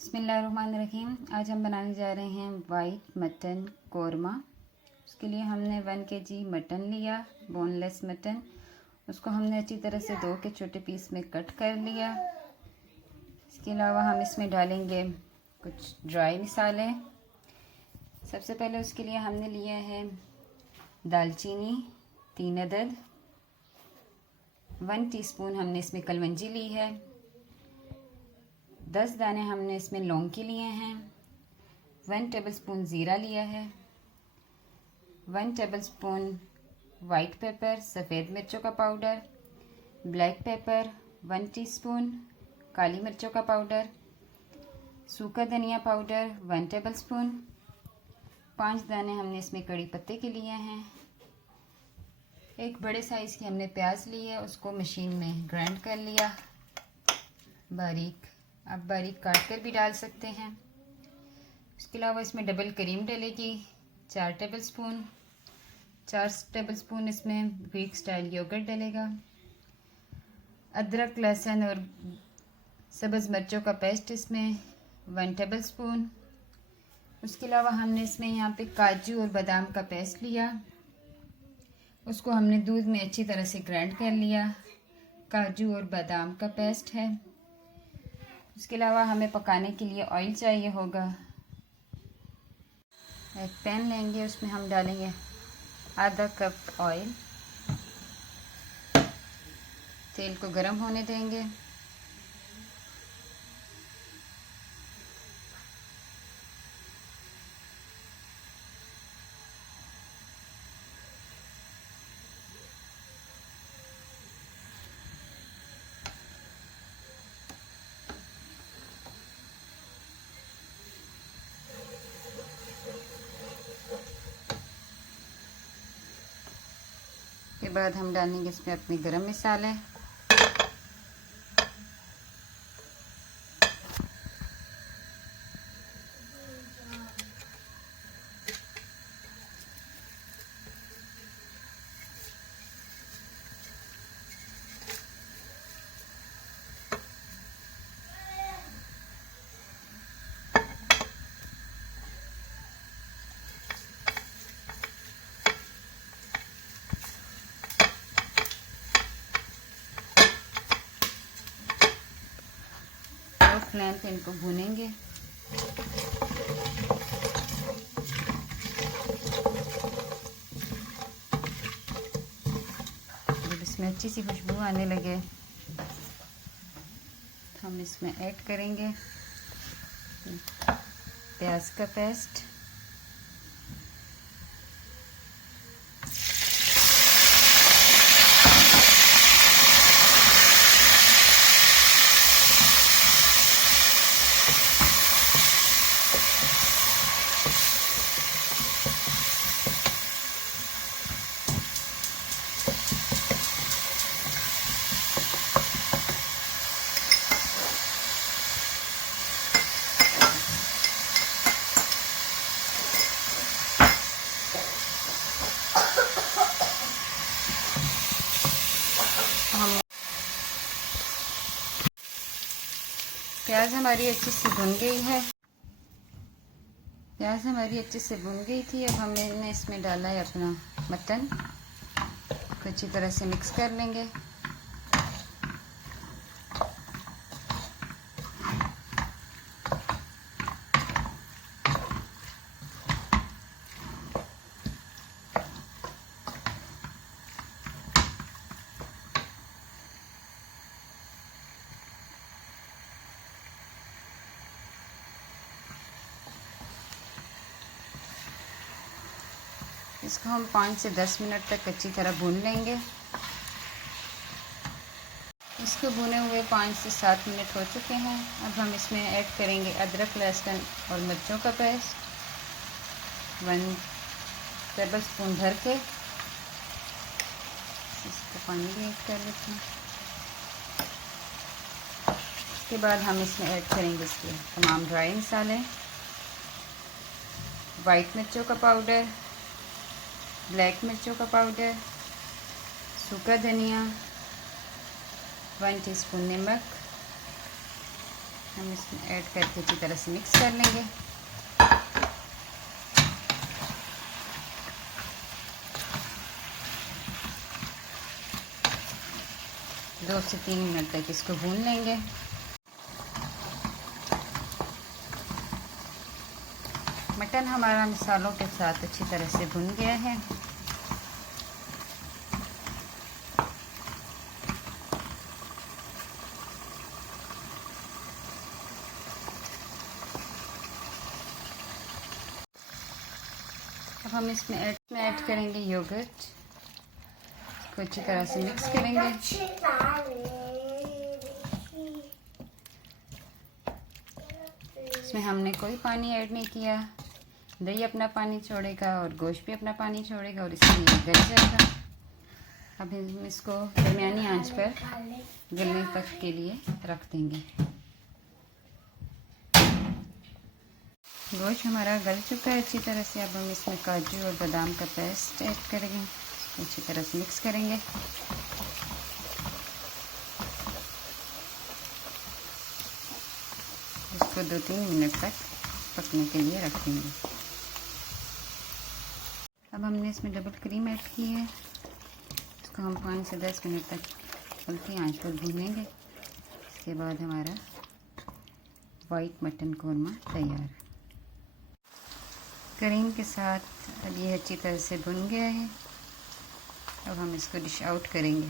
बिस्मिल्लाहिर्रहमानिर्रहीम। आज हम बनाने जा रहे हैं वाइट मटन कोरमा। उसके लिए हमने 1 kg मटन लिया, बोनलेस मटन। उसको हमने अच्छी तरह से 2 के छोटे पीस में कट कर लिया। इसके अलावा हम इसमें डालेंगे कुछ ड्राई मसाले। सबसे पहले उसके लिए हमने लिया है दालचीनी 3 अदद, 1 टीस्पून हमने इसमें कलवंजी ली है, 10 दाने हमने इसमें लौंग के लिए हैं, 1 टेबलस्पून ज़ीरा लिया है, 1 टेबलस्पून वाइट पेपर सफ़ेद मिर्चों का पाउडर, ब्लैक पेपर 1 टीस्पून, काली मिर्चों का पाउडर, सूखा धनिया पाउडर 1 टेबलस्पून, 5 दाने हमने इसमें कड़ी पत्ते के लिए हैं। एक बड़े साइज़ की हमने प्याज ली है, उसको मशीन में ग्राइंड कर लिया बारीक। आप बारीक काट कर भी डाल सकते हैं। उसके अलावा इसमें डबल क्रीम डलेगी 4 टेबलस्पून, 4 टेबलस्पून इसमें ग्रीक स्टाइल योगर्ट डलेगा, अदरक लहसुन और सब्ज़ मिर्चों का पेस्ट इसमें 1 टेबलस्पून। उसके अलावा हमने इसमें यहाँ पे काजू और बादाम का पेस्ट लिया, उसको हमने दूध में अच्छी तरह से ग्राइंड कर लिया। काजू और बादाम का पेस्ट है। उसके अलावा हमें पकाने के लिए ऑयल चाहिए होगा। एक पैन लेंगे, उसमें हम डालेंगे आधा कप ऑयल। तेल को गर्म होने देंगे। के बाद हम डालेंगे इसमें अपने गरम मसाले, फ्लेम पे इनको भूनेंगे। जब इसमें अच्छी सी खुशबू आने लगे तो हम इसमें ऐड करेंगे प्याज का पेस्ट, प्याज हमारी अच्छी से भुन गई है। प्याज हमारी अच्छे से भुन गई थी। अब हमने इसमें डाला है अपना मटन को अच्छी तरह से मिक्स कर लेंगे। इसको हम 5 से 10 मिनट तक अच्छी तरह भून लेंगे। इसको भुने हुए 5 से 7 मिनट हो चुके हैं। अब हम इसमें ऐड करेंगे अदरक लहसुन और मिर्चों का पेस्ट 1 टेबलस्पून भर के। इसको पानी भी ऐड कर लेते हैं। उसके बाद हम इसमें ऐड करेंगे इसके तमाम ड्राई मसाले, वाइट मिर्चों का पाउडर, ब्लैक मिर्चों का पाउडर, सूखा धनिया, 1 टीस्पून नमक हम इसमें ऐड करके अच्छी तरह से मिक्स कर लेंगे। दो से 3 मिनट तक इसको भून लेंगे। मटन हमारा मसालों के साथ अच्छी तरह से भुन गया है। अब हम इसमें ऐड करेंगे योगर्ट। इसको अच्छी तरह से मिक्स करेंगे। इसमें हमने कोई पानी ऐड नहीं किया। दही अपना पानी छोड़ेगा और गोश्त भी अपना पानी छोड़ेगा और इसमें गल जाएगा। अब हम इसको दरमियानी आंच पर गलने तक के लिए रख देंगे। गोश्त हमारा गल चुका है अच्छी तरह से। अब हम इसमें काजू और बादाम का पेस्ट ऐड करेंगे। अच्छी तरह से मिक्स करेंगे। इसको 2-3 मिनट तक पकने के लिए रख देंगे। अब हमने इसमें डबल क्रीम ऐड की है। इसको हम 5 से 10 मिनट तक हल्की आंच पर भूनेंगे। इसके बाद हमारा वाइट मटन कोरमा तैयार है। क्रीम के साथ अब ये अच्छी तरह से भुन गया है। अब हम इसको डिश आउट करेंगे।